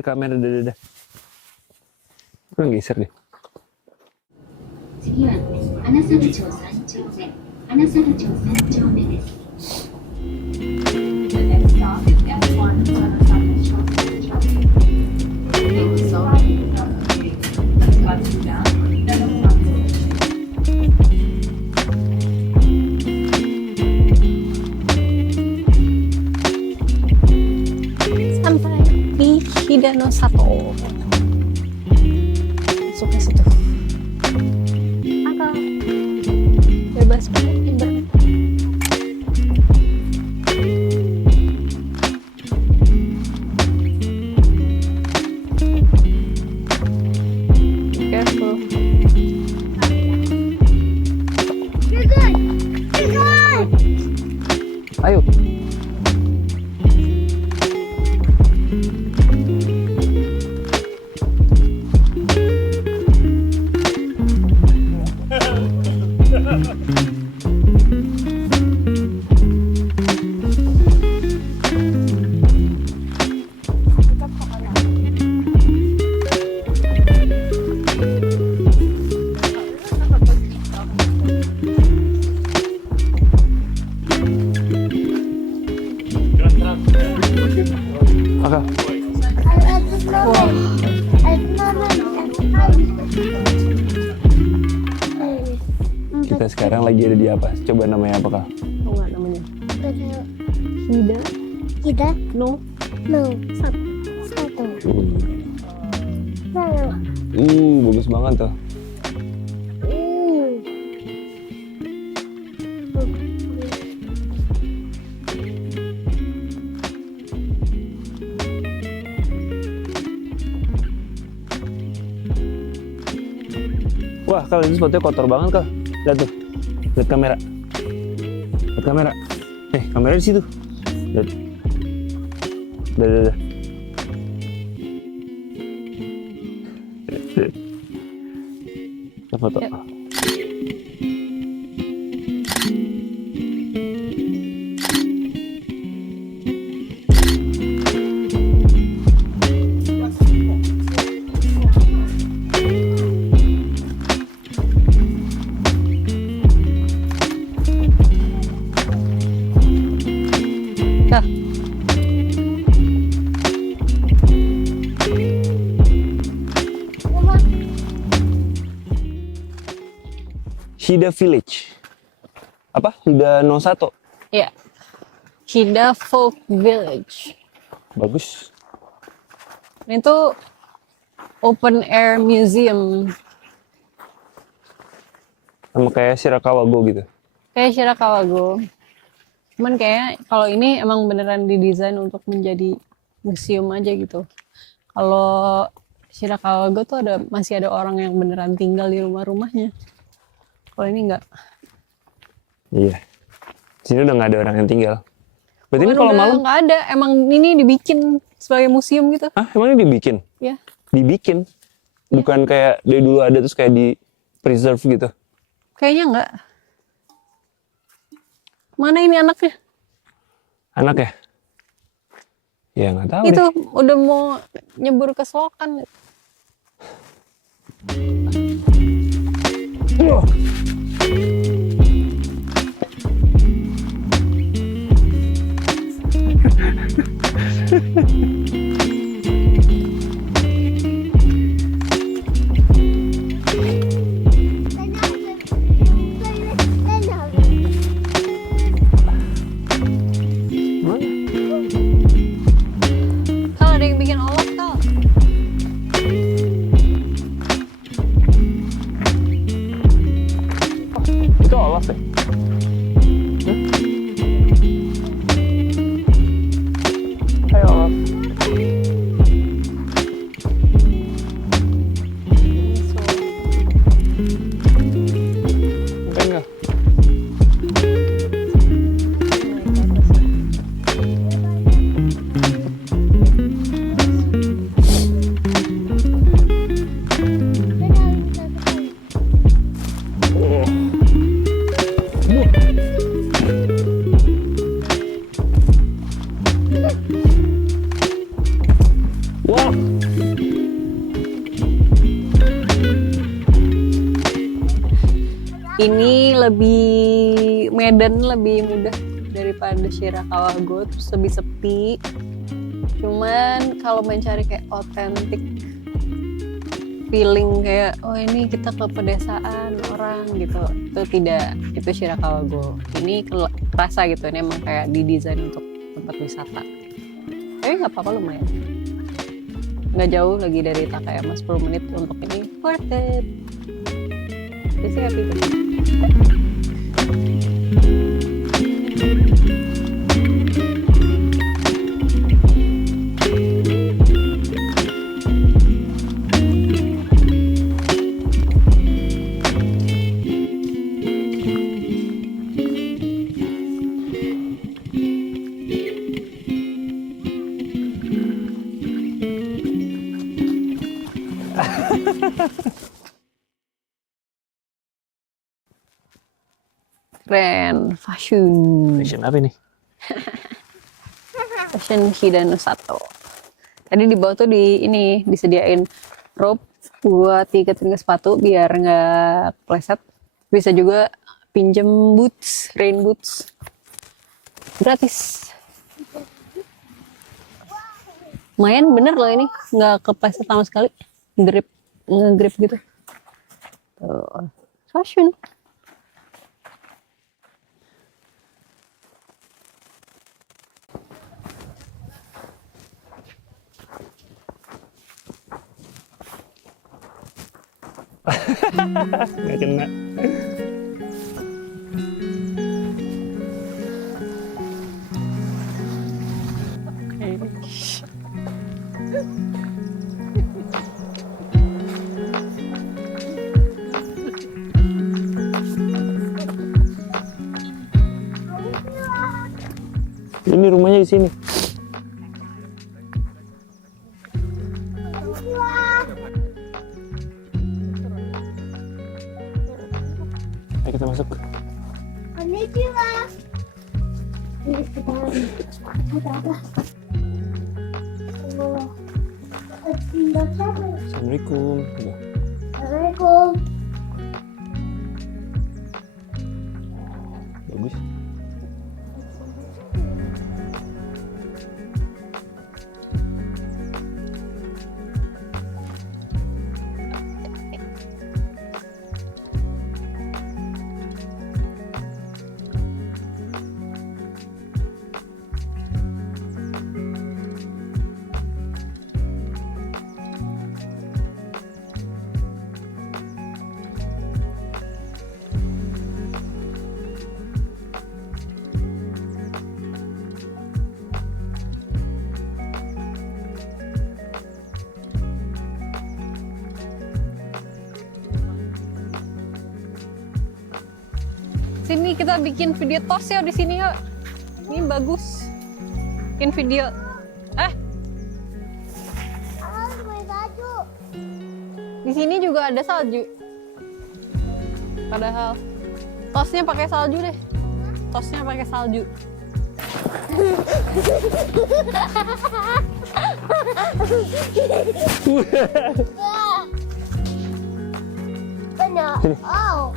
geser kamera, dah. Kurang geser deh. 次は花咲町3丁目花咲町3丁目です。 The next stop is F1 Hanasaka Shopping. Thank you so much. Okay, let's cut it down. Then we'll stop. Sampai di Hidanosato. Masuk ke situ. Agak bebas banget nyebrang. Be careful. Ayo. Maka kita sekarang lagi ada di apa? Coba namanya apa, Kak? Tahu nggak namanya? Hida. Kita No. no Satu. satu. Bagus banget tuh. Wah, kalau ini spotnya kotor banget, Kak. Lihat tuh. Lihat kamera. Lihat kamera. Kamera di situ. Lihat. Dah. Kita foto. Yuk. Kak. Hida Village. Apa? Hida Nosato. Ya. Hida Folk Village. Bagus. Ini tuh open air museum. Sama kayak Shirakawago gitu. Kayak Shirakawago. Cuman kayak kalau ini emang beneran didesain untuk menjadi museum aja gitu. Kalau Shirakawago tuh masih ada orang yang beneran tinggal di rumah-rumahnya. Kalau ini enggak. Iya. Sini udah nggak ada orang yang tinggal. Berarti ini kalau malam, nggak ada. Emang ini dibikin sebagai museum gitu. emang ini dibikin? Ya. Dibikin. Bukan kayak dari dulu ada terus kayak di preserve gitu. Kayaknya enggak. Mana ini anaknya? Anak ya? Ya nggak tahu Itu deh. udah mau nyebur ke selokan. Wah. Kalau ada yang bikin olok kal. Itu olah ya? Hai olah. Enggak. lebih Medan lebih mudah daripada Shirakawa-go, terus lebih sepi. Cuman kalau mencari kayak authentic feeling kayak oh ini kita ke pedesaan orang gitu, itu tidak, itu Shirakawa-go. Ini kerasa gitu, ini emang kayak didesain untuk tempat wisata. Tapi nggak apa-apa, lumayan. Nggak jauh lagi dari Takayama, 10 menit untuk ini, worth it. Jadi sih happy gitu. Keren, fashion Apa ini? fashion Hidano Sato. Tadi di bawah tuh ini disediain rope buat iketin ke sepatu biar nggak pleset. Bisa juga pinjem boots, rain boots, gratis. Lumayan bener loh ini, nggak kepleset sama sekali, ngegrip gitu. Tuh, fashion. Nggak kena. Ini rumahnya di sini. Ayo kita masuk. Konnichiwa. Ini sekarang ada apa? Oh, tinggal siapa? Assalamualaikum. Udah. Assalamualaikum. Bagus. Sini kita bikin video tos ya di sini yuk. Ini bagus. Bikin video. Pakai baju. Di sini juga ada salju. Padahal tosnya pakai salju deh. Tosnya pakai salju. Benar. Oh.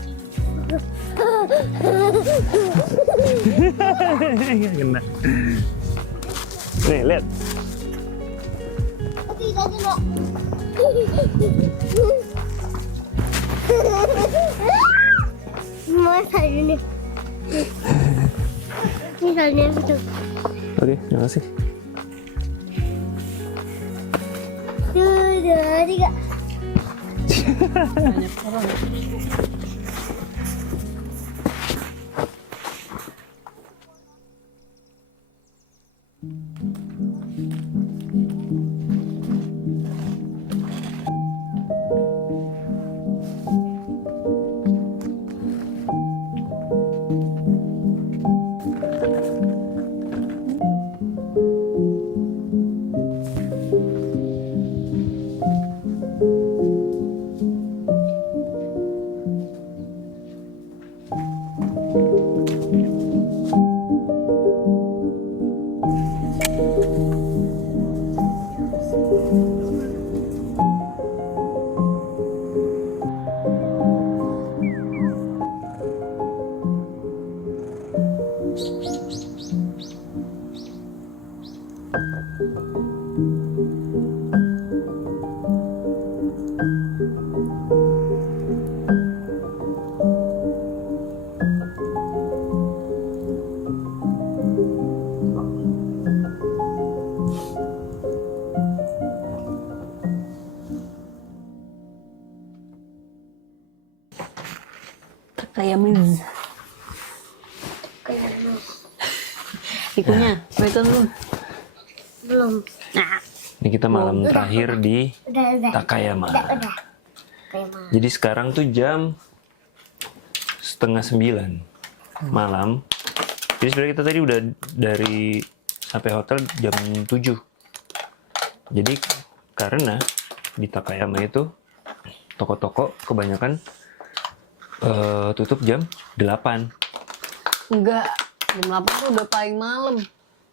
Nggak kena. Nih, lihat. Tidak kena. Masa ini? Misalnya betul. Oke, terima kasih. Dua, tiga. Banyak orang. Takayamiz. Kayak Ikunya, itu belum. belum. Nah, Ini kita malam terakhir di Udah. Takayama. Udah. Kayak mah. Jadi sekarang tuh jam 8:30 malam. Jadi sebenarnya kita tadi udah dari sampai hotel jam 7. Jadi karena di Takayama itu toko-toko kebanyakan tutup jam 8. enggak. Jam 8 tuh udah paling malam.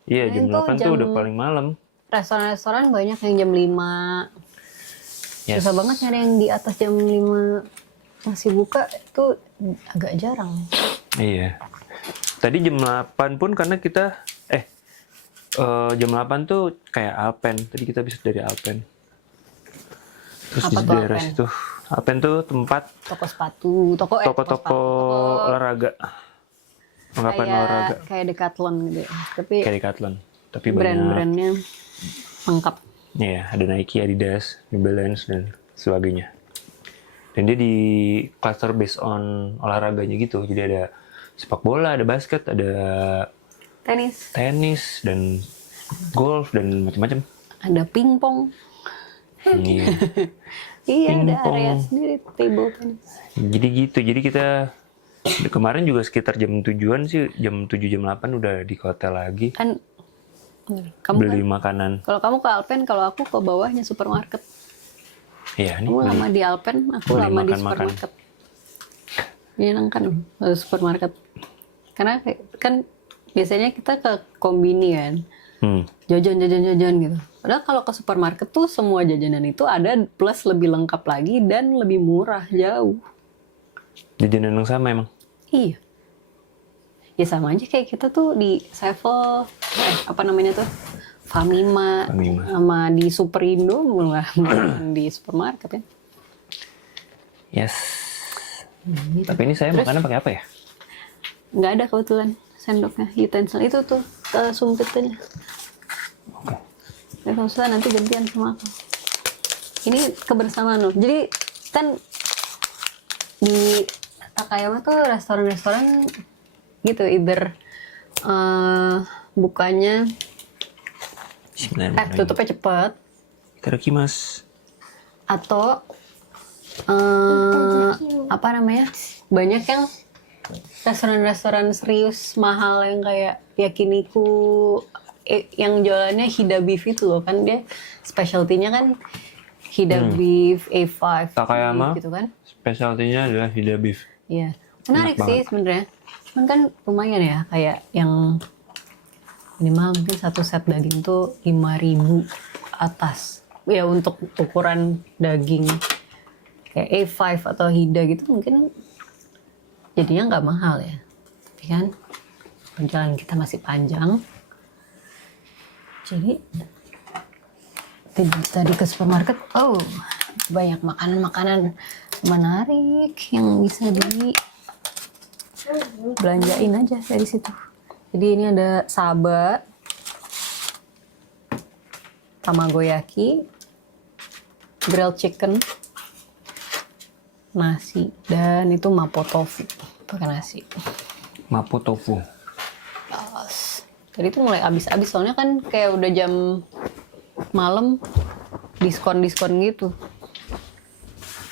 Iya, jam Itu 8 tuh jam- udah paling malam. Restoran-restoran banyak yang jam 5. Yes. Susah banget nyari yang di atas jam 5 masih buka, itu agak jarang. Iya. Tadi jam 8 pun karena kita jam 8 tuh kayak Alpen. Tadi kita bisa dari Alpen. Terus Apa di tuh daerah Alpen? situ. Alpen tuh tempat Toko sepatu, toko-toko olahraga. Perlengkapan olahraga. Kayak Decathlon gitu ya. Tapi Kayak Decathlon. Tapi banyak. brand-brandnya lengkap. Iya, ada Nike, Adidas, New Balance, dan sebagainya. Dan dia di cluster based on olahraganya gitu. Jadi ada sepak bola, ada basket, ada Tenis, tenis, dan golf, dan macam-macam. ada pingpong. Iya. Iya, ada Pingpong. area sendiri table tenis. Jadi gitu. Jadi kita kemarin juga sekitar jam 7-an sih, jam 7 jam 8 udah di hotel lagi. Kan kamu Beli kan, makanan. kalau kamu ke Alpen, kalau aku ke bawahnya supermarket. Iya, nih. Kamu lama di Alpen, aku beli lama di makan-makan. supermarket. Menyenangkan loh, supermarket. Karena kan biasanya kita ke kombini kan, jajan gitu. Padahal kalau ke supermarket tuh semua jajanan itu ada plus lebih lengkap lagi dan lebih murah jauh. Jajanan yang sama emang. Iya. Ya sama aja kayak kita tuh di Sevel, apa namanya tuh? Famima, Famima. sama di Superindo bukan di supermarket ya. Yes. Tapi ini saya makannya pakai apa ya? Nggak ada kebetulan sendoknya, utensil itu tuh sumpitnya. Oke. Ya kalau susah nanti gantian sama aku. Ini kebersamaan loh. Jadi kan di Takayama tuh restoran-restoran gitu, either bukanya Bismillahirrahmanirrahim. tutupnya cepet Itadakimasu. atau apa namanya, banyak yang restoran-restoran serius mahal yang kayak yakiniku yang jualannya Hida beef itu loh, kan dia specialty-nya kan Hida beef A5 Takayama. gitu kan. Specialty-nya adalah Hida beef. Iya, menarik Enak sih banget. sebenarnya. Cuman kan lumayan ya, kayak yang minimal mungkin satu set daging tuh 5.000 atas. Ya untuk ukuran daging kayak A5 atau Hida gitu mungkin jadinya nggak mahal ya. Tapi kan perjalanan kita masih panjang. Jadi tadi ke supermarket, oh banyak makanan-makanan menarik yang bisa belanjain aja dari situ. Jadi ini ada saba, tamagoyaki, grilled chicken, nasi, dan itu mapo tofu pakai nasi. Mapo tofu. Tadi itu mulai habis-habis soalnya kan kayak udah jam malam, diskon-diskon gitu.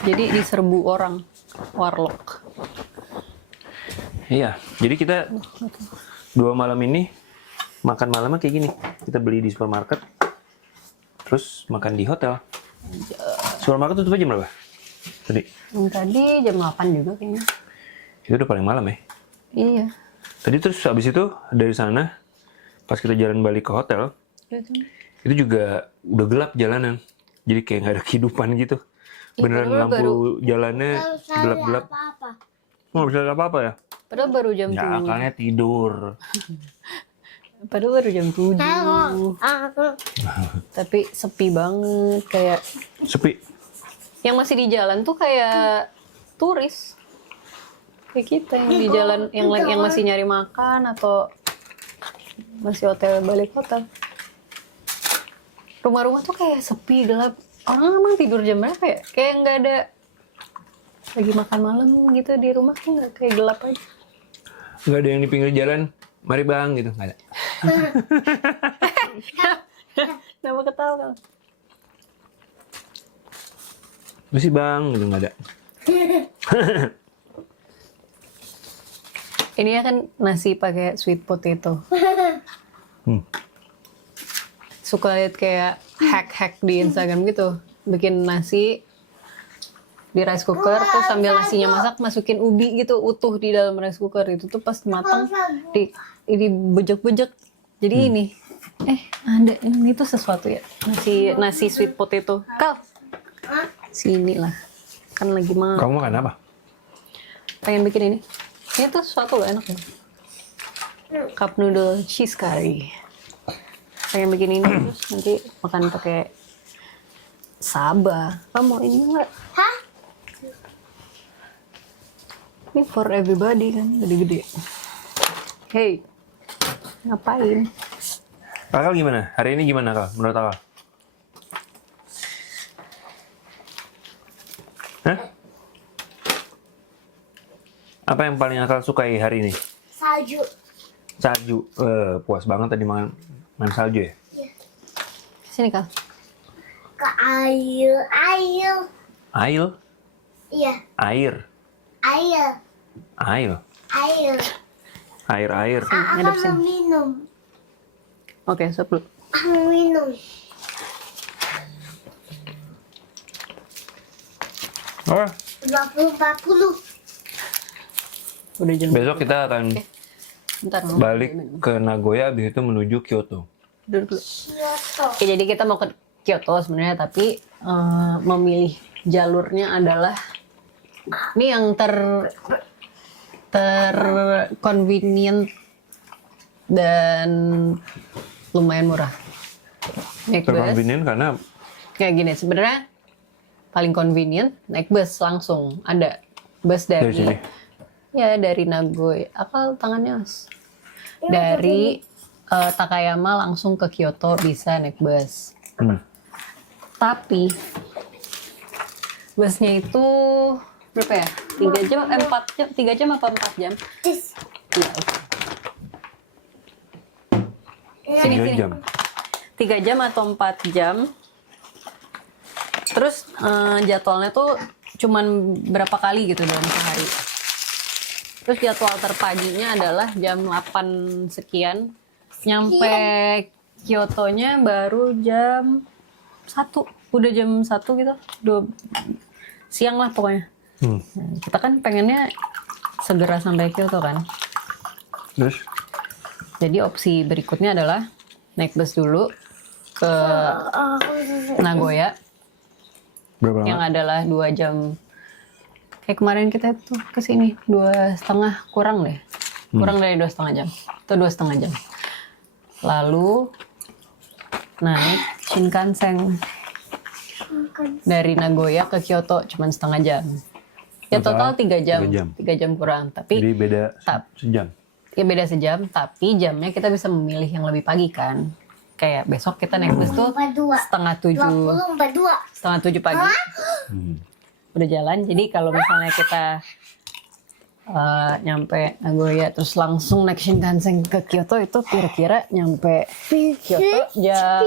Jadi diserbu orang, warlock. Iya, jadi kita 2 malam ini makan malamnya kayak gini. Kita beli di supermarket, terus makan di hotel. Supermarket tutup jam berapa? Tadi? Tadi jam 8 juga kayaknya. Itu udah paling malam ya? Iya. Tadi terus habis itu dari sana, pas kita jalan balik ke hotel, itu juga udah gelap jalanan. Jadi kayak nggak ada kehidupan gitu. Beneran padahal lampu jalannya gelap-gelap. apa-apa. Nggak bisa lihat apa-apa ya? Padahal baru jam Ya 7. akalnya tidur. Padahal baru jam 7. Aku Tapi sepi banget, kayak Sepi. yang masih di jalan tuh kayak turis. Kayak kita yang di jalan yang masih nyari makan atau masih hotel balik hotel. Rumah-rumah tuh kayak sepi, gelap. Orang emang tidur jam berapa ya? Kayak nggak ada lagi makan malam gitu di rumah tuh nggak, kayak gelap aja. Nggak ada yang di pinggir jalan. Mari bang gitu, nggak ada. Nama ketawa kan? Masih bang gitu, nggak ada. Ini ya kan nasi pakai sweet potato. Suka lihat kayak hack-hack di Instagram gitu. Bikin nasi di rice cooker, terus sambil nasinya masak masukin ubi gitu utuh di dalam rice cooker. Itu tuh pas matang di bejek-bejek. Jadi ini ada ini tuh sesuatu ya. Nasi sweet potato. Kal. Sini lah. Kan lagi mau. Kamu makan apa? Pengen bikin ini. Ini tuh sesuatu gak enak ya. Cup noodle cheese curry. Pengen bikin ini terus nanti makan pakai saba. Kamu mau ini nggak? Hah? Ini for everybody kan, gede-gede. Hey, ngapain? Kakak gimana? Hari ini gimana Kak? Menurut Kakak? Hah? Apa yang paling Kakak sukai hari ini? Salju. Salju. Puas banget tadi makan salju ya? Sini Kal. Ke air. Air? Iya, Air. air. Air. Air. Air. Ngadep Aku sini. mau minum. Oke, stop dulu. Aku mau minum. Oh, 40. Udah jam. besok kita akan Bentar. balik ke Nagoya, habis itu menuju Kyoto. Duduk dulu. Kyoto. Oke, jadi kita mau ke Kyoto sebenarnya, tapi memilih jalurnya adalah ini yang ter convenient dan lumayan murah. Naik bus. Terkonvenient karena Kayak gini sebenarnya paling convenient naik bus langsung. Ada bus dari sini. dari Nagoya. Akal tangannya Mas. Dari Takayama langsung ke Kyoto bisa naik bus. Tapi busnya itu berapa ya? 3 jam, 4 jam, 3 jam apa 4 jam? Tis. Iya, oke. Sini, 3 sini. jam. 3 jam atau 4 jam. Terus jadwalnya tuh cuman berapa kali gitu dalam sehari. Terus jadwal terpaginya adalah jam 8 sekian. Nyampe Kyoto-nya baru jam 1. Udah jam 1 gitu. Siang lah pokoknya. Nah, kita kan pengennya segera sampai Kyoto kan. Terus? Jadi opsi berikutnya adalah naik bus dulu ke Nagoya. Berapa Yang lama? adalah 2 jam. Kayak kemarin kita tuh kesini 2,5 kurang deh. Kurang dari 2,5 jam. Itu 2,5 jam. Lalu naik Shinkansen dari Nagoya ke Kyoto cuman setengah jam. Ya total 3 jam. 3 jam kurang. Tapi Jadi beda sejam. ya beda sejam, tapi jamnya kita bisa memilih yang lebih pagi kan. Kayak besok kita naik bus tuh 42. setengah 7 pagi. Udah jalan. Jadi kalau misalnya kita nyampe Nagoya terus langsung naik Shinkansen ke Kyoto, itu kira-kira nyampe Kyoto jam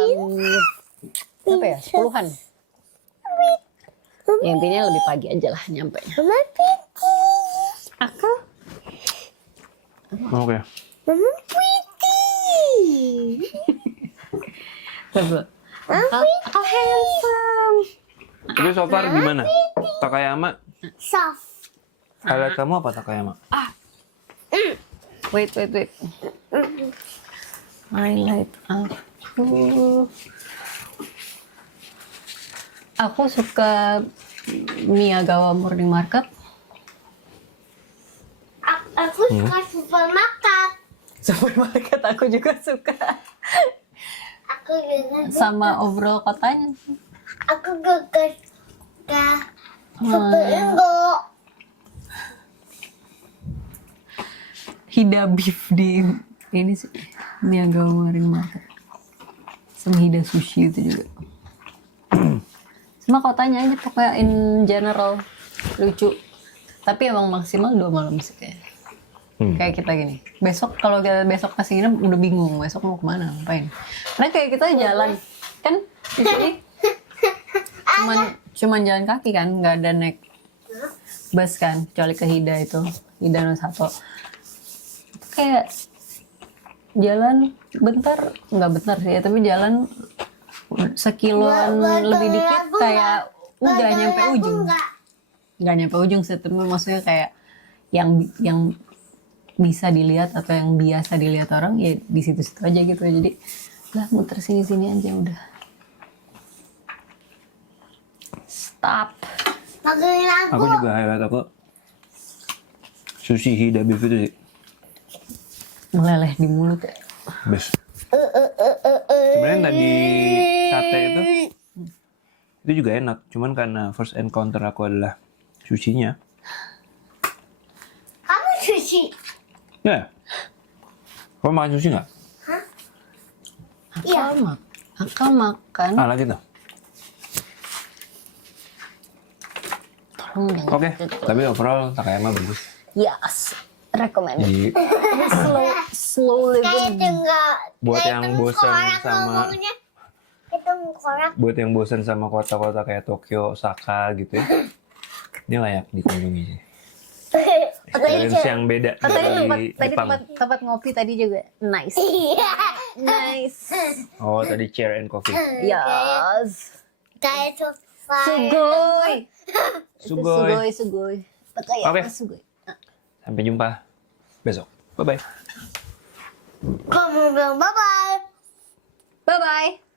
berapa ya? 10-an. Ya, intinya lebih pagi aja lah nyampe. Mama Piti. Aku Oke. Mama Piti. Aku handsome. Tapi so far gimana? Takayama, Soft. highlight kamu apa Takayama? Wait. Highlight aku suka Miyagawa Morning Market. Aku suka supermarket. Supermarket aku juga suka. Aku juga Sama overall kotanya. Aku juga suka Super Indo. Hida beef di ini sih Niaga Marine Market. Sama Hida sushi itu juga. Sama kotanya aja pokoknya in general lucu. Tapi emang maksimal 2 malam sih kayaknya. Kayak kita gini. Besok kalau kita besok kesini udah bingung besok mau kemana ngapain. Karena kayak kita jalan kan di sini cuman jalan kaki kan, nggak ada naik bus kan, kecuali ke Hida itu Hida No 1. Kayak jalan bentar, nggak bentar sih ya, tapi jalan sekiloan lebih dikit kayak udah nyampe ujung. Nggak nyampe ujung sih, tapi maksudnya kayak yang bisa dilihat atau yang biasa dilihat orang ya di situ-situ aja gitu. Jadi lah muter sini-sini aja udah. Stop. Panggilin Aku juga highlight aku sushi Hida beef itu sih Meleleh di mulut ya. best. Sebenarnya tadi sate itu juga enak, cuman karena first encounter aku adalah sushinya. Kamu sushi. Ya, kamu makan sushi nggak? Iya. Akal makan. Ah lagi tuh. Tolong jangan. Oke, tapi overall Takayama bagus. Yes, recommend. Jadi Slow Kayak living. enggak. buat yang bosan sama Itu korek. kota-kota kayak Tokyo, Osaka gitu ya, ini layak dikunjungi sih. Experience yang beda dari Jepang. Tempat ngopi tadi juga nice. Iya. Nice. Oh, tadi chair and coffee. Yes. Kayak sofa. Sugoi. Sugoi. Sugoi. Takayama Oke. sugoi. Sampai jumpa besok. Bye bye. Kamu bilang bye-bye. Bye bye.